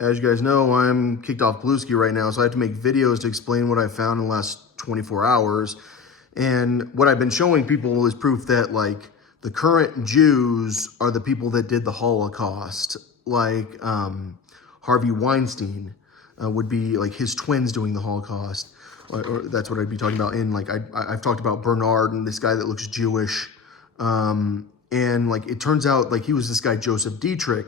As you guys know, I'm kicked off Bluesky right now, so I have to make videos to explain what I found in the last 24 hours. And what I've been showing people is proof that, like, the current Jews are the people that did the Holocaust. Like, Harvey Weinstein would be, like, his twins doing the Holocaust. Or that's what I'd be talking about. And, like, I've talked about Bernard and this guy that looks Jewish. And, like, it turns out, like, he was this guy, Joseph Dietrich,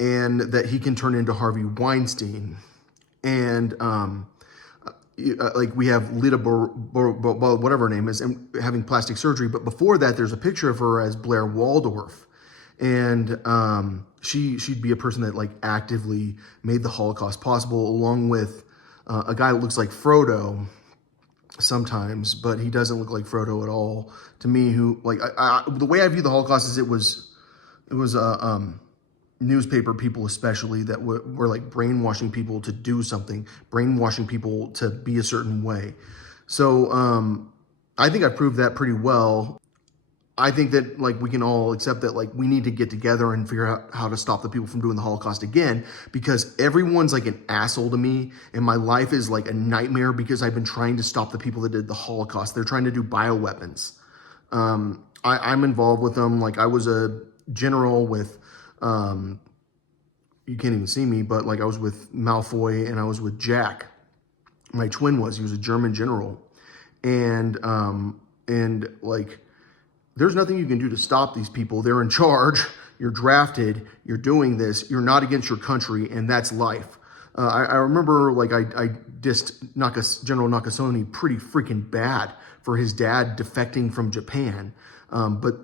and that he can turn into Harvey Weinstein. And like we have Lita, whatever her name is, and having plastic surgery. But before that, there's a picture of her as Blair Waldorf. And she'd be a person that like actively made the Holocaust possible, along with a guy that looks like Frodo sometimes, but he doesn't look like Frodo at all to me. Who like the way I view the Holocaust is it was newspaper people especially that were like brainwashing people to do something, brainwashing people to be a certain way. So I think I've proved that pretty well. I think that like we can all accept that like we need to get together and figure out how to stop the people from doing the Holocaust again, because everyone's like an asshole to me and my life is like a nightmare because I've been trying to stop the people that did the Holocaust. They're trying to do bioweapons. I'm involved with them. Like I was a general with you can't even see me, but like I was with Malfoy and I was with Jack. My twin he was a German general. And like, there's nothing you can do to stop these people. They're in charge. You're drafted. You're doing this. You're not against your country, and that's life. I remember like I dissed General Nakasone pretty freaking bad for his dad defecting from Japan. But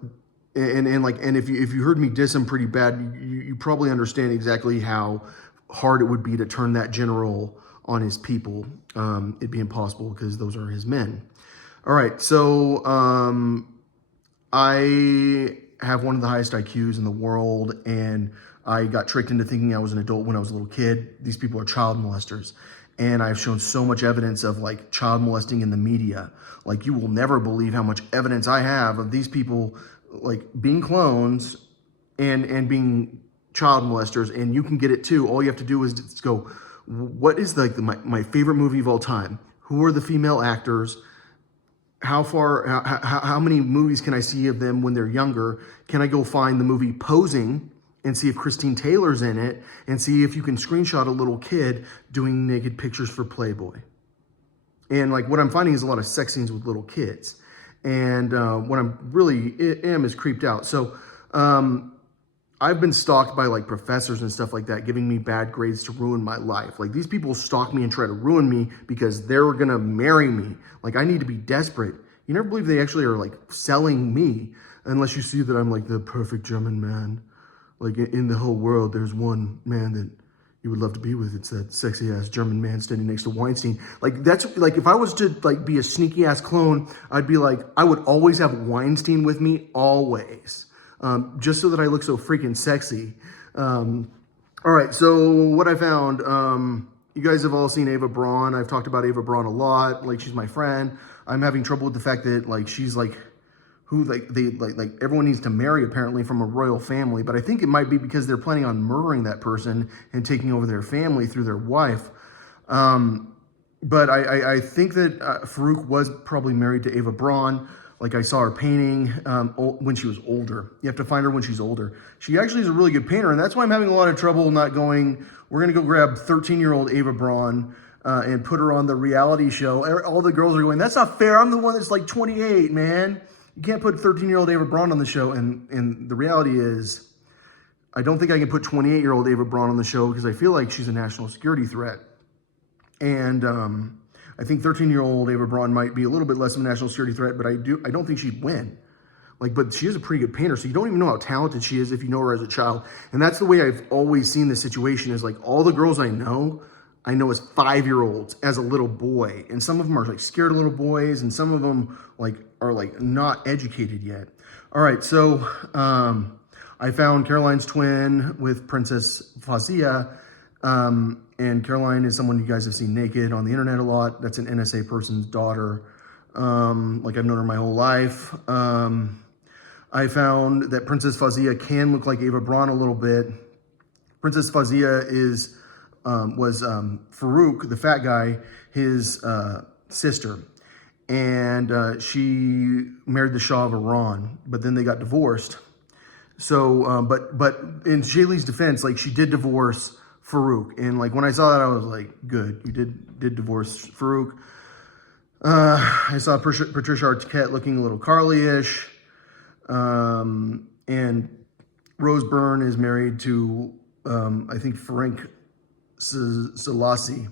if you heard me diss him pretty bad, you probably understand exactly how hard it would be to turn that general on his people. It'd be impossible because those are his men. All right, so I have one of the highest IQs in the world, and I got tricked into thinking I was an adult when I was a little kid. These people are child molesters. And I've shown so much evidence of like child molesting in the media. Like you will never believe how much evidence I have of these people like being clones and being child molesters, and you can get it too. All you have to do is just go, what is like my favorite movie of all time? Who are the female actors? How many movies can I see of them when they're younger? Can I go find the movie Posing and see if Christine Taylor's in it and see if you can screenshot a little kid doing naked pictures for Playboy? And like what I'm finding is a lot of sex scenes with little kids. And what I'm really am is creeped out. So I've been stalked by like professors and stuff like that, giving me bad grades to ruin my life. Like these people stalk me and try to ruin me because they're gonna marry me. Like I need to be desperate. You never believe they actually are like selling me, unless you see that I'm like the perfect German man. Like in the whole world, there's one man that you would love to be with. It's that sexy ass German man standing next to Weinstein. Like that's like, if I was to like be a sneaky ass clone, I'd be like, I would always have Weinstein with me always. Just so that I look so freaking sexy. All right, so what I found, you guys have all seen Ava Braun. I've talked about Ava Braun a lot. Like she's my friend. I'm having trouble with the fact that like she's like who like everyone needs to marry apparently from a royal family, but I think it might be because they're planning on murdering that person and taking over their family through their wife. But I think that Farouk was probably married to Ava Braun. Like I saw her painting when she was older. You have to find her when she's older. She actually is a really good painter, and that's why I'm having a lot of trouble not going, we're going to go grab 13-year-old Ava Braun and put her on the reality show. All the girls are going, that's not fair. I'm the one that's like 28, man. You can't put 13-year-old Ava Braun on the show. And the reality is, I don't think I can put 28-year-old Ava Braun on the show because I feel like she's a national security threat. And I think 13-year-old Ava Braun might be a little bit less of a national security threat, but I don't think she'd win. Like, but she is a pretty good painter, so you don't even know how talented she is if you know her as a child. And that's the way I've always seen this situation is like all the girls I know as 5-year-olds, as a little boy. And some of them are like scared of little boys, and some of them like are like not educated yet. All right, so I found Caroline's twin with Princess Fazia. And Caroline is someone you guys have seen naked on the internet a lot. That's an NSA person's daughter. Like I've known her my whole life. I found that Princess Fazia can look like Ava Braun a little bit. Princess Fazia was Farouk, the fat guy, his sister. And she married the Shah of Iran, but then they got divorced. So, but in Shaylee's defense, like, she did divorce Farouk. And like, when I saw that, I was like, good, you did divorce Farouk. I saw Patricia Arquette looking a little Carly-ish. And Rose Byrne is married to, I think, Frank Selassie,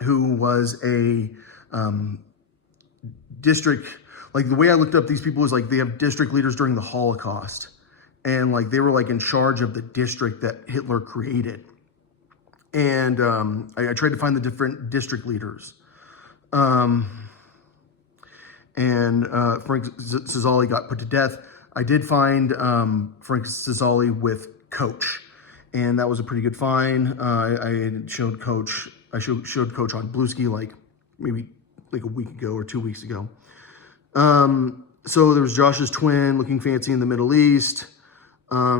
who was a district, like, the way I looked up these people is like they have district leaders during the Holocaust. And like they were like in charge of the district that Hitler created. And I tried to find the different district leaders. And Frank Cesali got put to death. I did find Frank Cesali with Coach, and that was a pretty good find. I showed Coach on Bluesky like maybe like a week ago or 2 weeks ago. So there was Josh's twin looking fancy in the Middle East. I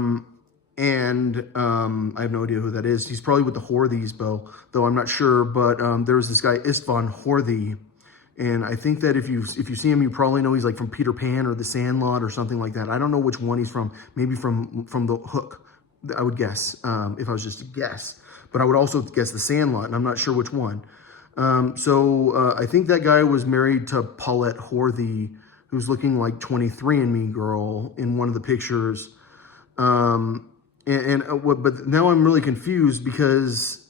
have no idea who that is. He's probably with the Horthys, though I'm not sure. But there was this guy, Istvan Horthy. And I think that if you see him, you probably know he's like from Peter Pan or The Sandlot or something like that. I don't know which one he's from. Maybe from The Hook, I would guess, if I was just to guess. But I would also guess The Sandlot, and I'm not sure which one. I think that guy was married to Paulette Horthy, who's looking like 23andMe girl in one of the pictures. But now I'm really confused because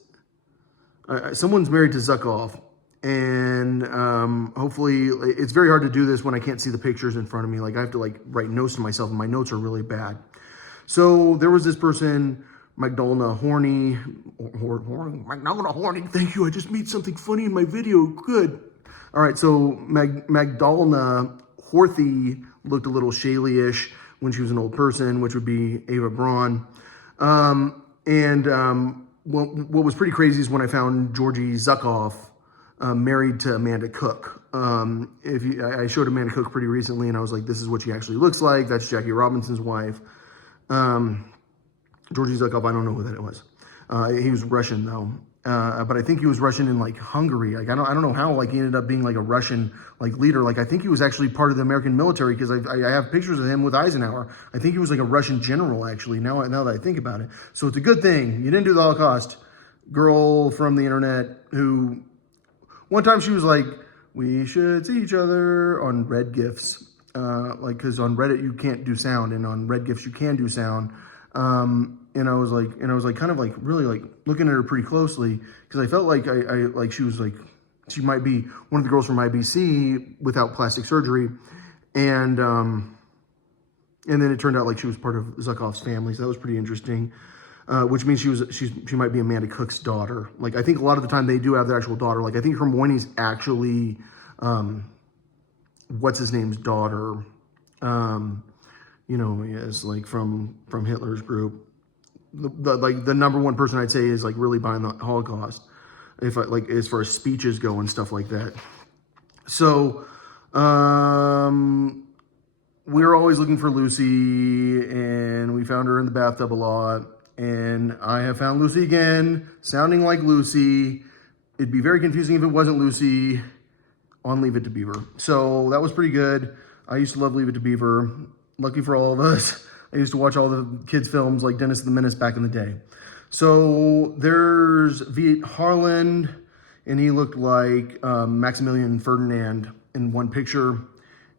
someone's married to Zukov. And hopefully, it's very hard to do this when I can't see the pictures in front of me. Like, I have to like write notes to myself, and my notes are really bad. So there was this person, Magdalena Horny. Magdalena Horny, thank you. I just made something funny in my video. Good. All right, so Magdalena Horthy looked a little Shaylee-ish when she was an old person, which would be Ava Braun. What was pretty crazy is when I found Georgy Zukov married to Amanda Cook. I showed Amanda Cook pretty recently, and I was like, this is what she actually looks like. That's Jackie Robinson's wife. Georgy Zukov, I don't know who that was. He was Russian, though. But I think he was Russian in like Hungary. Like, I don't know how like he ended up being like a Russian like leader. Like, I think he was actually part of the American military, because I have pictures of him with Eisenhower. I think he was like a Russian general, actually, now that I think about it. So it's a good thing you didn't do the Holocaust. Girl from the internet who one time she was like, we should see each other on Red GIFs. Like, because on Reddit you can't do sound, and on Red GIFs you can do sound. And I was like kind of like really like looking at her pretty closely, because I felt like I she was like, she might be one of the girls from IBC without plastic surgery. And then it turned out like she was part of Zukov's family. So that was pretty interesting. Which means she might be Amanda Cook's daughter. Like, I think a lot of the time they do have their actual daughter. Like, I think Hermione's actually, what's his name's daughter. Yes, like from Hitler's group. The number one person I'd say is like really behind the Holocaust, if like as far as speeches go and stuff like that. So, we were always looking for Lucy, and we found her in the bathtub a lot. And I have found Lucy again, sounding like Lucy. It'd be very confusing if it wasn't Lucy on Leave It to Beaver. So that was pretty good. I used to love Leave It to Beaver. Lucky for all of us. I used to watch all the kids' films like Dennis the Menace back in the day. So there's Viet Harland, and he looked like Maximilian Ferdinand in one picture.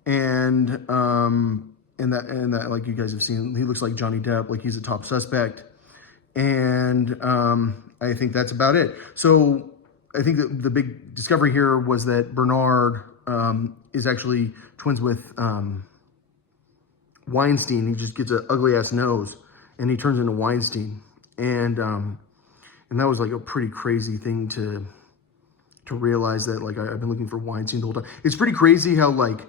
And that like you guys have seen, he looks like Johnny Depp, like he's a top suspect. And I think that's about it. So I think that the big discovery here was that Bernard is actually twins with Weinstein. He just gets an ugly ass nose, and he turns into Weinstein. And that was like a pretty crazy thing to realize, that like I've been looking for Weinstein the whole time. It's pretty crazy how like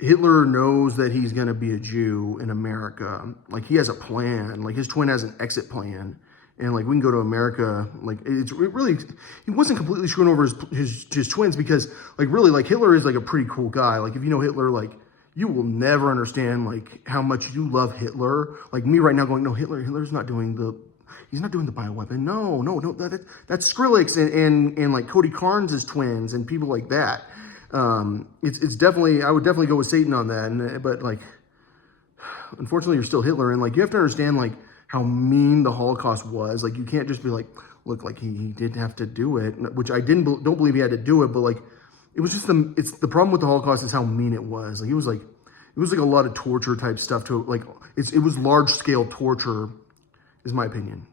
Hitler knows that he's going to be a Jew in America. Like, he has a plan. Like, his twin has an exit plan. And, like, we can go to America. Like, it really, he wasn't completely screwing over his twins, because, like, really, like, Hitler is, like, a pretty cool guy. Like, if you know Hitler, like, you will never understand, like, how much you love Hitler. Like, me right now going, no, Hitler's not doing he's not doing the bioweapon. No, no, no. That's Skrillex and like Cody Carnes' twins and people like that. It's definitely, I would definitely go with Satan on that. But like, unfortunately, you're still Hitler, and like you have to understand like how mean the Holocaust was. Like you can't just be like, look, like he did have to do it, which I don't believe he had to do it, but like it was just the problem with the Holocaust is how mean it was. Like it was like a lot of torture type stuff to it. Like it was large scale torture, is my opinion.